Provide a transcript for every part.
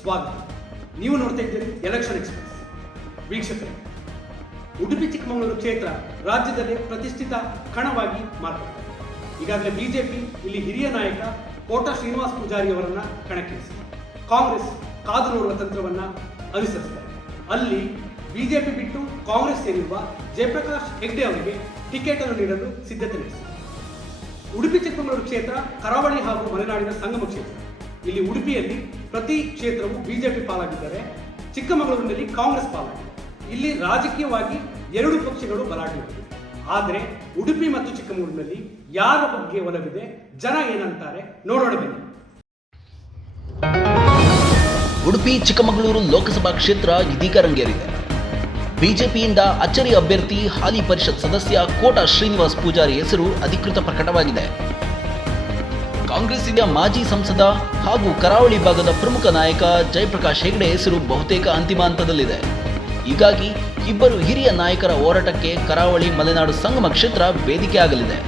ಸ್ವಾಗತ. ನೀವು ನೋಡ್ತಾ ಇದ್ದೀರಿ ಎಲೆಕ್ಷನ್ ಎಕ್ಸ್ಪ್ರೆಸ್ ವೀಕ್ಷಕರು, ಉಡುಪಿ ಚಿಕ್ಕಮಗಳೂರು ಕ್ಷೇತ್ರ ರಾಜ್ಯದಲ್ಲಿ ಪ್ರತಿಷ್ಠಿತ ಕಣವಾಗಿ ಮಾರ್ಪಟ್ಟಿದೆ. ಈಗಾಗಲೇ ಬಿಜೆಪಿ ಇಲ್ಲಿ ಹಿರಿಯ ನಾಯಕ ಕೋಟ ಶ್ರೀನಿವಾಸ್ ಪೂಜಾರಿ ಅವರನ್ನ ಕಣಕ್ಕಿಳಿಸಿದೆ. ಕಾಂಗ್ರೆಸ್ ಕಾದು ನೋಡುವ ತಂತ್ರವನ್ನ ಅನುಸರಿಸಿದೆ ಅಲ್ಲಿ ಬಿಜೆಪಿ ಬಿಟ್ಟು ಕಾಂಗ್ರೆಸ್ ಸೇರಿರುವ ಜಯಪ್ರಕಾಶ್ ಹೆಗ್ಡೆ ಅವರಿಗೆ ಟಿಕೆಟ್ ಅನ್ನು ನೀಡಲು ಸಿದ್ಧತೆ ನಡೆಸಿದೆ. ಉಡುಪಿ ಚಿಕ್ಕಮಗಳೂರು ಕ್ಷೇತ್ರ ಕರಾವಳಿ ಹಾಗೂ ಮಲೆನಾಡಿನ ಸಂಗಮ ಕ್ಷೇತ್ರ. ಇಲ್ಲಿ ಉಡುಪಿಯಲ್ಲಿ ಪ್ರತಿ ಕ್ಷೇತ್ರವು ಬಿಜೆಪಿ ಪಾಲಾಗಿದ್ದರೆ. ಚಿಕ್ಕಮಗಳೂರಿನಲ್ಲಿ ಕಾಂಗ್ರೆಸ್ ಪಾಲಾಗಿದೆ. ಇಲ್ಲಿ ರಾಜಕೀಯವಾಗಿ ಎರಡು ಪಕ್ಷಗಳು ಬಲಾಢ್ಯವಿದೆ ಆದರೆ ಉಡುಪಿ ಮತ್ತು ಚಿಕ್ಕಮಗಳೂರಿನಲ್ಲಿ ಯಾರ ಬಗ್ಗೆ ಒಲವಿದೆ, ಜನ ಏನಂತಾರೆ ನೋಡೋಣ ಬನ್ನಿ. ಉಡುಪಿ, ಚಿಕ್ಕಮಗಳೂರು ಲೋಕಸಭಾ ಕ್ಷೇತ್ರ ಇದೀಗ ರಂಗೇರಿದೆ. ಬಿಜೆಪಿಯಿಂದ ಅಚ್ಚರಿ ಅಭ್ಯರ್ಥಿ ಹಾಲಿ ಪರಿಷತ್ ಸದಸ್ಯ ಕೋಟಾ ಶ್ರೀನಿವಾಸ್ ಪೂಜಾರಿ ಹೆಸರು ಅಧಿಕೃತ ಪ್ರಕಟವಾಗಿದೆ. ಕಾಂಗ್ರೆಸ್ಸಿನ ಮಾಜಿ ಸಂಸದ ಹಾಗೂ ಕರಾವಳಿ ಭಾಗದ ಪ್ರಮುಖ ನಾಯಕ ಜಯಪ್ರಕಾಶ್ ಹೆಗ್ಡೆ ಹೆಸರು ಬಹುತೇಕ ಅಂತಿಮ ಹಂತದಲ್ಲಿದೆ. ಹೀಗಾಗಿ ಇಬ್ಬರು ಹಿರಿಯ ನಾಯಕರ ಹೋರಾಟಕ್ಕೆ ಕರಾವಳಿ ಮಲೆನಾಡು ಸಂಗಮ ಕ್ಷೇತ್ರ ವೇದಿಕೆ ಆಗಲಿದೆ.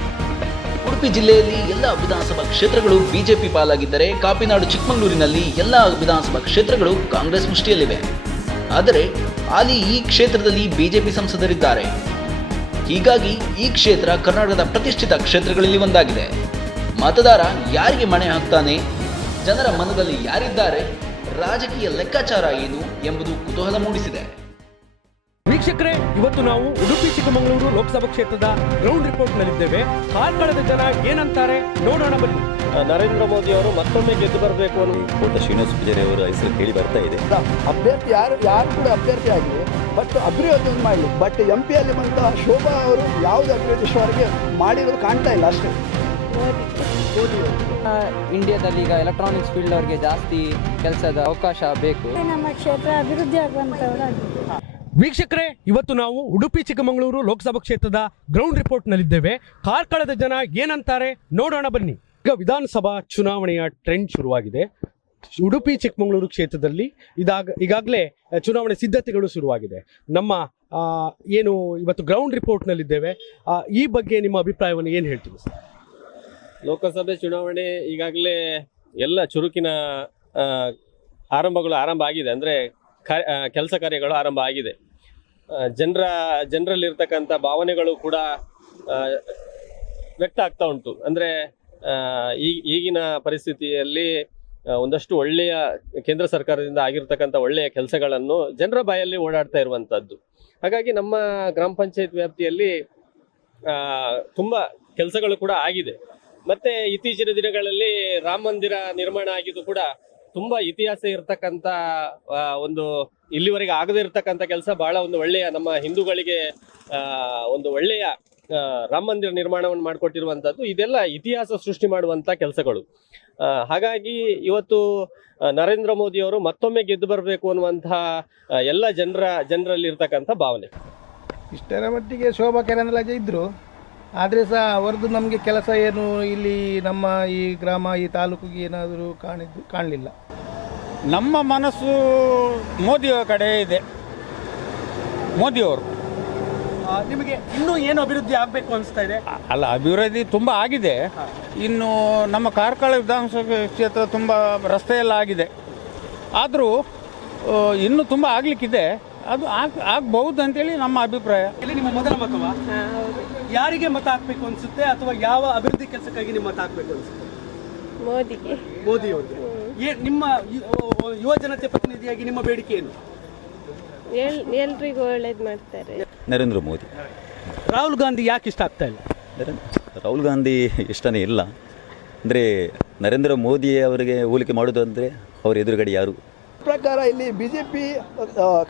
ಉಡುಪಿ ಜಿಲ್ಲೆಯಲ್ಲಿ ಎಲ್ಲ ವಿಧಾನಸಭಾ ಕ್ಷೇತ್ರಗಳು ಬಿಜೆಪಿ ಪಾಲಾಗಿದ್ದರೆ ಕಾಪಿನಾಡು ಚಿಕ್ಕಮಗಳೂರಿನಲ್ಲಿ ಎಲ್ಲ ವಿಧಾನಸಭಾ ಕ್ಷೇತ್ರಗಳು ಕಾಂಗ್ರೆಸ್ ಮುಷ್ಟಿಯಲ್ಲಿವೆ. ಆದರೆ ಹಾಲಿ ಈ ಕ್ಷೇತ್ರದಲ್ಲಿ ಬಿಜೆಪಿ ಸಂಸದರಿದ್ದಾರೆ. ಹೀಗಾಗಿ ಈ ಕ್ಷೇತ್ರ ಕರ್ನಾಟಕದ ಪ್ರತಿಷ್ಠಿತ ಕ್ಷೇತ್ರಗಳಲ್ಲಿ ಒಂದಾಗಿದೆ. ಮತದಾರ ಯಾರಿಗೆ ಮಣೆ ಹಾಕ್ತಾನೆ? ಜನರ ಮನದಲ್ಲಿ ಯಾರಿದ್ದಾರೆ? ರಾಜಕೀಯ ಲೆಕ್ಕಾಚಾರ ಏನು ಎಂಬುದು ಕುತೂಹಲ ಮೂಡಿಸಿದೆ. ವೀಕ್ಷಕರೇ ಇವತ್ತು ನಾವು ಉಡುಪಿ ಚಿಕ್ಕಮಗಳೂರು ಲೋಕಸಭಾ ಕ್ಷೇತ್ರದ ಗ್ರೌಂಡ್ ರಿಪೋರ್ಟ್ ನಲ್ಲಿದ್ದೇವೆ. ಕಾರ್ಕಳದ ಜನ ಏನಂತಾರೆ? ನೋಡೋಣ ಬನ್ನಿ. ನರೇಂದ್ರ ಮೋದಿ ಅವರು ಮತ್ತೊಮ್ಮೆ ಗೆದ್ದು ಬರಬೇಕು ಅನ್ನೋ ಕೋಟ ಶ್ರೀನಿವಾಸ ಪೂಜಾರಿ ಅವರ ಹೆಸರು ಕೇಳಿ ಬರ್ತಾ ಇದೆ. ಅಭ್ಯರ್ಥಿ ಯಾರು ಯಾರು ಕೂಡ ಅಭ್ಯರ್ಥಿ ಆಗಲಿ ಬಟ್ ಅಭಿವೃದ್ಧಿ ಮಾಡಲಿ. ಬಟ್ ಎಂ ಬಂದ ಶೋಭಾ ಅವರು ಯಾವುದು ಅಭಿವೃದ್ಧಿ ಶೋರಿಗೆ ಮಾಡಿರೋದು ಕಾಣ್ತಾ ಇಲ್ಲ ಅಷ್ಟೇ. ಇಂಡಿಯಾದಲ್ಲಿ ಈಗ ಎಲೆಕ್ಟ್ರಾನಿಕ್ಸ್ ಫೀಲ್ಡ್ ಅವ್ರಿಗೆ ಜಾಸ್ತಿ ಕೆಲಸದ ಅವಕಾಶ ಬೇಕು. ನಮ್ಮ ಕ್ಷೇತ್ರ ಅಭಿವೃದ್ಧಿ ವೀಕ್ಷಕರೇ ಇವತ್ತು ನಾವು ಉಡುಪಿ ಚಿಕ್ಕಮಗಳೂರು ಲೋಕಸಭಾ ಕ್ಷೇತ್ರದ ಗ್ರೌಂಡ್ ರಿಪೋರ್ಟ್ ನಲ್ಲಿದ್ದೇವೆ. ಕಾರ್ಕಳದ ಜನ ಏನಂತಾರೆ? ನೋಡೋಣ ಬನ್ನಿ. ಈಗ ವಿಧಾನಸಭಾ ಚುನಾವಣೆಯ ಟ್ರೆಂಡ್ ಶುರುವಾಗಿದೆ. ಉಡುಪಿ ಚಿಕ್ಕಮಗಳೂರು ಕ್ಷೇತ್ರದಲ್ಲಿ ಇದಾಗ ಈಗಾಗಲೇ ಚುನಾವಣೆ ಸಿದ್ಧತೆಗಳು ಶುರುವಾಗಿದೆ. ನಮ್ಮ ಏನು ಇವತ್ತು ಗ್ರೌಂಡ್ ರಿಪೋರ್ಟ್ನಲ್ಲಿದ್ದೇವೆ ಆ, ಈ ಬಗ್ಗೆ ನಿಮ್ಮ ಅಭಿಪ್ರಾಯವನ್ನು ಏನು ಹೇಳ್ತೀವಿ ಸರ್? ಲೋಕಸಭೆ ಚುನಾವಣೆ ಈಗಾಗಲೇ ಎಲ್ಲ ಚುರುಕಿನ ಆರಂಭಗಳು ಆರಂಭ ಆಗಿದೆ. ಅಂದರೆ ಕೆಲಸ ಕಾರ್ಯಗಳು ಆರಂಭ ಆಗಿದೆ. ಜನರ, ಜನರಲ್ಲಿರ್ತಕ್ಕಂಥ ಭಾವನೆಗಳು ಕೂಡ ವ್ಯಕ್ತ ಆಗ್ತಾ ಉಂಟು. ಅಂದರೆ ಈ, ಈಗಿನ ಪರಿಸ್ಥಿತಿಯಲ್ಲಿ ಒಂದಷ್ಟು ಒಳ್ಳೆಯ ಕೇಂದ್ರ ಸರ್ಕಾರದಿಂದ ಆಗಿರ್ತಕ್ಕಂಥ ಒಳ್ಳೆಯ ಕೆಲಸಗಳನ್ನು ಜನರ ಬಾಯಲ್ಲಿ ಓಡಾಡ್ತಾ ಇರುವಂಥದ್ದು. ಹಾಗಾಗಿ ನಮ್ಮ ಗ್ರಾಮ ಪಂಚಾಯತ್ ವ್ಯಾಪ್ತಿಯಲ್ಲಿ ತುಂಬ ಕೆಲಸಗಳು ಕೂಡ ಆಗಿದೆ. ಮತ್ತೆ ಇತ್ತೀಚಿನ ದಿನಗಳಲ್ಲಿ ರಾಮ ಮಂದಿರ ನಿರ್ಮಾಣ ಆಗಿದ್ದು ಕೂಡ ತುಂಬಾ ಇತಿಹಾಸ ಇರತಕ್ಕಂತ ಒಂದು ಇಲ್ಲಿವರೆಗೆ ಆಗದೇ ಇರತಕ್ಕಂತ ಕೆಲಸ ಬಹಳ ಒಂದು ಒಳ್ಳೆಯ ನಮ್ಮ ಹಿಂದೂಗಳಿಗೆ ಒಂದು ಒಳ್ಳೆಯ ರಾಮ ಮಂದಿರ ನಿರ್ಮಾಣವನ್ನು ಮಾಡಿಕೊಟ್ಟಿರುವಂತದ್ದು. ಇದೆಲ್ಲ ಇತಿಹಾಸ ಸೃಷ್ಟಿ ಮಾಡುವಂತ ಕೆಲಸಗಳು. ಹಾಗಾಗಿ ಇವತ್ತು ನರೇಂದ್ರ ಮೋದಿ ಅವರು ಮತ್ತೊಮ್ಮೆ ಗೆದ್ದು ಬರಬೇಕು ಅನ್ನುವಂತಹ ಎಲ್ಲ ಜನರ ಜನರಲ್ಲಿ ಇರ್ತಕ್ಕಂಥ ಭಾವನೆ. ಇಷ್ಟರ ಮಟ್ಟಿಗೆ ಶೋಭಾ ಕರಂದ್ಲಾಜೆ ಇದ್ದರು ಆದರೆ ಸಹ ಅವರದ್ದು ನಮಗೆ ಕೆಲಸ ಏನು ಇಲ್ಲಿ ನಮ್ಮ ಈ ಗ್ರಾಮ ಈ ತಾಲೂಕಿಗೆ ಏನಾದರೂ ಕಾಣಿದ್ದು ಕಾಣಲಿಲ್ಲ. ನಮ್ಮ ಮನಸ್ಸು ಮೋದಿಯವರ ಕಡೆ ಇದೆ. ಮೋದಿಯವರು. ನಿಮಗೆ ಇನ್ನೂ ಏನು ಅಭಿವೃದ್ಧಿ ಆಗಬೇಕು ಅನಿಸ್ತಾ ಇದೆ? ಅಲ್ಲ ಅಭಿವೃದ್ಧಿ ತುಂಬ ಆಗಿದೆ. ಇನ್ನು ನಮ್ಮ ಕಾರ್ಕಳ ವಿಧಾನಸಭೆ ಕ್ಷೇತ್ರ ತುಂಬ ರಸ್ತೆಯೆಲ್ಲ ಆಗಿದೆ ಆದರೂ ಇನ್ನೂ ತುಂಬ ಆಗಲಿಕ್ಕಿದೆ. ಅದು ಆಗ್ ಆಗ್ಬಹುದು ಅಂತೇಳಿ ನಮ್ಮ ಅಭಿಪ್ರಾಯ. ಇಲ್ಲಿ ನಿಮ್ಮ ಮೊದಲ ಮತವಾ? ಯಾರಿಗೆ ಮತ ಹಾಕ್ಬೇಕು ಅನ್ಸುತ್ತೆ ಅಥವಾ ಯಾವ ಅಭಿವೃದ್ಧಿ ಕೆಲಸಕ್ಕಾಗಿ ನಿಮ್ಮ ಮತ ಹಾಕ್ಬೇಕು ಅನ್ಸುತ್ತೆ? ಮೋದಿಗೆ. ಮೋದಿ ನಿಮ್ಮ ಯು- ಯುವ ಜನತೆ ಪ್ರತಿನಿಧಿಯಾಗಿ ನಿಮ್ಮ ಬೇಡಿಕೆ ಏನು? ಎಲ್ ಎಲ್ರಿಗೂ ಒಳ್ಳೇದು ಮಾಡ್ತಾರೆ. ನರೇಂದ್ರ ಮೋದಿ. ರಾಹುಲ್ ಗಾಂಧಿ ಯಾಕೆ ಇಷ್ಟ ಆಗ್ತಾ ಇಲ್ಲ? ನರೇಂದ್ರ ರಾಹುಲ್ ಗಾಂಧಿ ಇಷ್ಟನೇ ಇಲ್ಲ. ಅಂದರೆ ನರೇಂದ್ರ ಮೋದಿ ಅವರಿಗೆ ಹೋಲಿಕೆ ಮಾಡೋದು ಅಂದರೆ ಅವರ ಎದುರುಗಡೆ ಯಾರು ಪ್ರಕಾರ ಇಲ್ಲಿ ಬಿ ಜೆ ಪಿ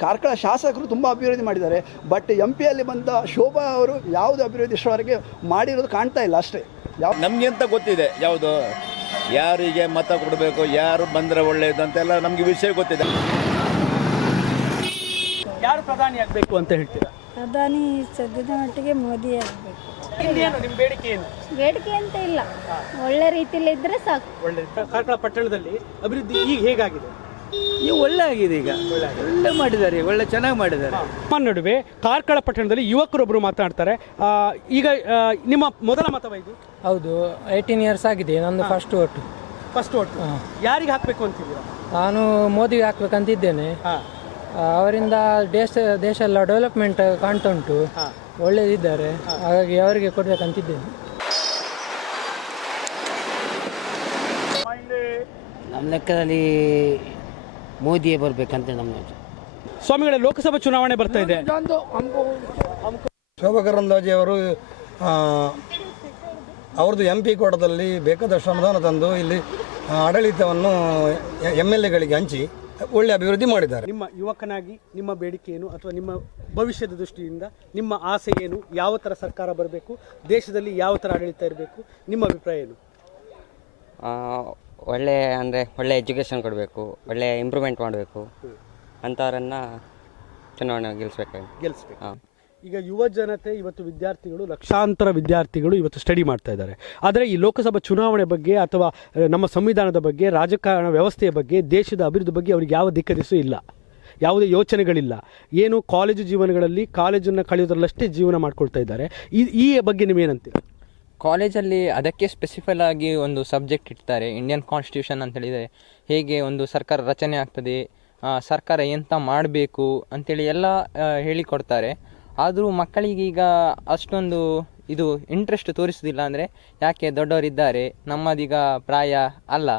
ಕಾರ್ಕಳ ಶಾಸಕರು ತುಂಬ ಅಭಿವೃದ್ಧಿ ಮಾಡಿದ್ದಾರೆ. ಬಟ್ ಎಂ ಪಿಯಲ್ಲಿ ಬಂದ ಶೋಭಾ ಅವರು ಯಾವುದು ಅಭಿವೃದ್ಧಿ ಇಷ್ಟವರೆಗೆ ಮಾಡಿರೋದು ಕಾಣ್ತಾ ಇಲ್ಲ ಅಷ್ಟೇ. ಯಾವ ನಮಗೆ ಅಂತ ಗೊತ್ತಿದೆ? ಯಾವುದು? ಯಾರಿಗೆ ಮತ ಕೊಡಬೇಕು ಯಾರು ಬಂದರೆ ಒಳ್ಳೆಯದು ಅಂತೆಲ್ಲ ನಮಗೆ ವಿಷಯ ಗೊತ್ತಿದೆ. ಯಾರು ಪ್ರಧಾನಿ ಆಗಬೇಕು ಅಂತ ಹೇಳ್ತೀರಾ? ಪ್ರಧಾನಿ ಸದ್ಯದ ಮಟ್ಟಿಗೆ ಮೋದಿ ಆಗಬೇಕು. ಇನ್ನೇನು ನಿಮ್ಮ ಬೇಡಿಕೆ ಏನು? ಬೇಡಿಕೆ ಅಂತ ಇಲ್ಲ. ಒಳ್ಳೆ ರೀತಿಯಲ್ಲಿ ಇದ್ರೆ ಸಾಕು. ಒಳ್ಳೆ ಕಾರ್ಕಳ ಪಟ್ಟಣದಲ್ಲಿ ಅಭಿವೃದ್ಧಿ ಈಗ ಹೇಗಾಗಿದೆ? ಈಗ ಒಳ್ಳೆ ಆಗಿದೆ ಈಗ. ಒಳ್ಳೆ ಮಾಡಿದ್ದಾರೆ ಒಳ್ಳೆ ಚೆನ್ನಾಗಿ ಮಾಡಿದ್ದಾರೆ. ನಮ್ಮ ನಡುವೆ ಕಾರ್ಕಳ ಪಟ್ಟಣದಲ್ಲಿ ಯುವಕರೊಬ್ಬರು ಮಾತನಾಡ್ತಾರೆ. ಆ, ಈಗ ಆ, ನಿಮ್ಮ ಮೊದಲ ಮತವ ಇದು? ಹೌದು ಏಯ್ಟೀನ್ ಇಯರ್ಸ್ ಆಗಿದೆ ನಂದು ಫಸ್ಟ್ ಓಟ್ ಫಸ್ಟ್ ಓಟ್ ಯಾರಿಗೆ ಹಾಕಬೇಕು ಅಂತಿದ್ದೀರಾ? ನಾನು ಮೋದಿಗೆ ಹಾಕ್ಬೇಕಂತಿದ್ದೇನೆ ಹಾ. ಆ, ಅವರಿಂದ ದೇಶ ದೇಶ ಎಲ್ಲ ಡೆವಲಪ್ಮೆಂಟ್ ಕಾಣ್ತಾ ಉಂಟು ಒಳ್ಳೇದಿದ್ದಾರೆ ಹಾಗಾಗಿ ಅವರಿಗೆ ಕೊಡಬೇಕಂತಿದ್ದೇನೆ ನಮ್ಮ ಲೆಕ್ಕದಲ್ಲಿ ಮೋದಿಯೇ ಬರಬೇಕಂತ ನಮ್ಮ ಸ್ವಾಮಿಗಳೇ ಲೋಕಸಭಾ ಚುನಾವಣೆ ಬರ್ತಾ ಇದೆ. ಶೋಭಾ ಅವರು ಅವ್ರದ್ದು ಎಂ ಪಿ ಕೋಟದಲ್ಲಿ ಬೇಕಾದಷ್ಟು ಅನುದಾನ ತಂದು ಇಲ್ಲಿ ಆಡಳಿತವನ್ನು ಎಂ ಎಲ್ ಎಗಳಿಗೆ ಹಂಚಿ ಒಳ್ಳೆ ಅಭಿವೃದ್ಧಿ ಮಾಡಿದ್ದಾರೆ. ನಿಮ್ಮ ಯುವಕನಾಗಿ ನಿಮ್ಮ ಬೇಡಿಕೆ ಏನು ಅಥವಾ ನಿಮ್ಮ ಭವಿಷ್ಯದ ದೃಷ್ಟಿಯಿಂದ ನಿಮ್ಮ ಆಸೆ ಏನು ಯಾವ ಥರ ಸರ್ಕಾರ ಬರಬೇಕು ದೇಶದಲ್ಲಿ ಯಾವ ಥರ ಆಡಳಿತ ಇರಬೇಕು ನಿಮ್ಮ ಅಭಿಪ್ರಾಯ ಏನು? ಒಳ್ಳೆ ಅಂದರೆ ಒಳ್ಳೆ ಎಜುಕೇಷನ್ ಕೊಡಬೇಕು ಒಳ್ಳೆ ಇಂಪ್ರೂವ್ಮೆಂಟ್ ಮಾಡಬೇಕು ಅಂಥವರನ್ನು ಚುನಾವಣೆ ಗೆಲ್ಲಿಸ್ಬೇಕು ಗೆಲ್ಲಿಸ್ಬೇಕು ಹಾಂ. ಈಗ ಯುವ ಜನತೆ ಇವತ್ತು ವಿದ್ಯಾರ್ಥಿಗಳು ಲಕ್ಷಾಂತರ ವಿದ್ಯಾರ್ಥಿಗಳು ಇವತ್ತು ಸ್ಟಡಿ ಮಾಡ್ತಾ ಇದ್ದಾರೆ. ಆದರೆ ಈ ಲೋಕಸಭಾ ಚುನಾವಣೆ ಬಗ್ಗೆ ಅಥವಾ ನಮ್ಮ ಸಂವಿಧಾನದ ಬಗ್ಗೆ ರಾಜಕಾರಣ ವ್ಯವಸ್ಥೆಯ ಬಗ್ಗೆ ದೇಶದ ಅಭಿವೃದ್ಧಿ ಬಗ್ಗೆ ಅವ್ರಿಗೆ ಯಾವ ದಿಕ್ಕದಿಸೂ ಇಲ್ಲ. ಯಾವುದೇ ಯೋಚನೆಗಳಿಲ್ಲ. ಏನು ಕಾಲೇಜು ಜೀವನಗಳಲ್ಲಿ ಕಾಲೇಜನ್ನು ಕಳೆಯೋದ್ರಲ್ಲಷ್ಟೇ ಜೀವನ ಮಾಡ್ಕೊಳ್ತಾ ಇದ್ದಾರೆ. ಈ ಈ ಬಗ್ಗೆ ನೀವೇನಂತೀರ ಕಾಲೇಜಲ್ಲಿ ಅದಕ್ಕೆ ಸ್ಪೆಸಿಫಲ್ ಆಗಿ ಒಂದು ಸಬ್ಜೆಕ್ಟ್ ಇಡ್ತಾರೆ ಇಂಡಿಯನ್ ಕಾನ್ಸ್ಟಿಟ್ಯೂಷನ್ ಅಂತ ಹೇಳಿದರೆ. ಹೇಗೆ ಒಂದು ಸರ್ಕಾರ ರಚನೆ ಆಗ್ತದೆ ಸರ್ಕಾರ ಎಂತ ಮಾಡಬೇಕು ಅಂತೇಳಿ ಎಲ್ಲ ಹೇಳಿಕೊಡ್ತಾರೆ. ಆದರೂ ಮಕ್ಕಳಿಗೆ ಈಗ ಅಷ್ಟೊಂದು ಇದು ಇಂಟ್ರೆಸ್ಟ್ ತೋರಿಸೋದಿಲ್ಲ ಅಂದರೆ ಯಾಕೆ ದೊಡ್ಡವರಿದ್ದಾರೆ, ನಮ್ಮದೀಗ ಪ್ರಾಯ ಅಲ್ಲ.